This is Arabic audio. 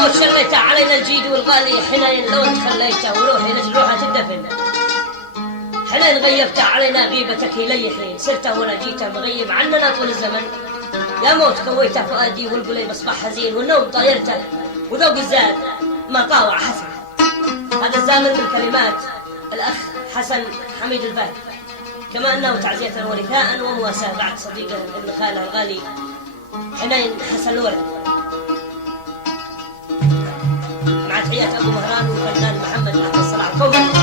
موت شليته علينا الجيد والغالي حنين لو انت خليته وروحي نجروحه تدفن. حنين غيبته علينا غيبتك لي حين سرته ولا جيته مغيب عننا طول الزمن. يا موت كويته فؤادي والقليل اصبح حزين والنوم طايرته وذوق الزاد ما طاوع حسن. هذا الزامن من كلمات الأخ حسن حميد الفهد، كما أنه تعزية ورثاء ومواساة بعد صديقه ابن خاله الغالي حنين حسن الورد، مع تحيات أبو مهران والفنان محمد عبد الصلاح الكوفي.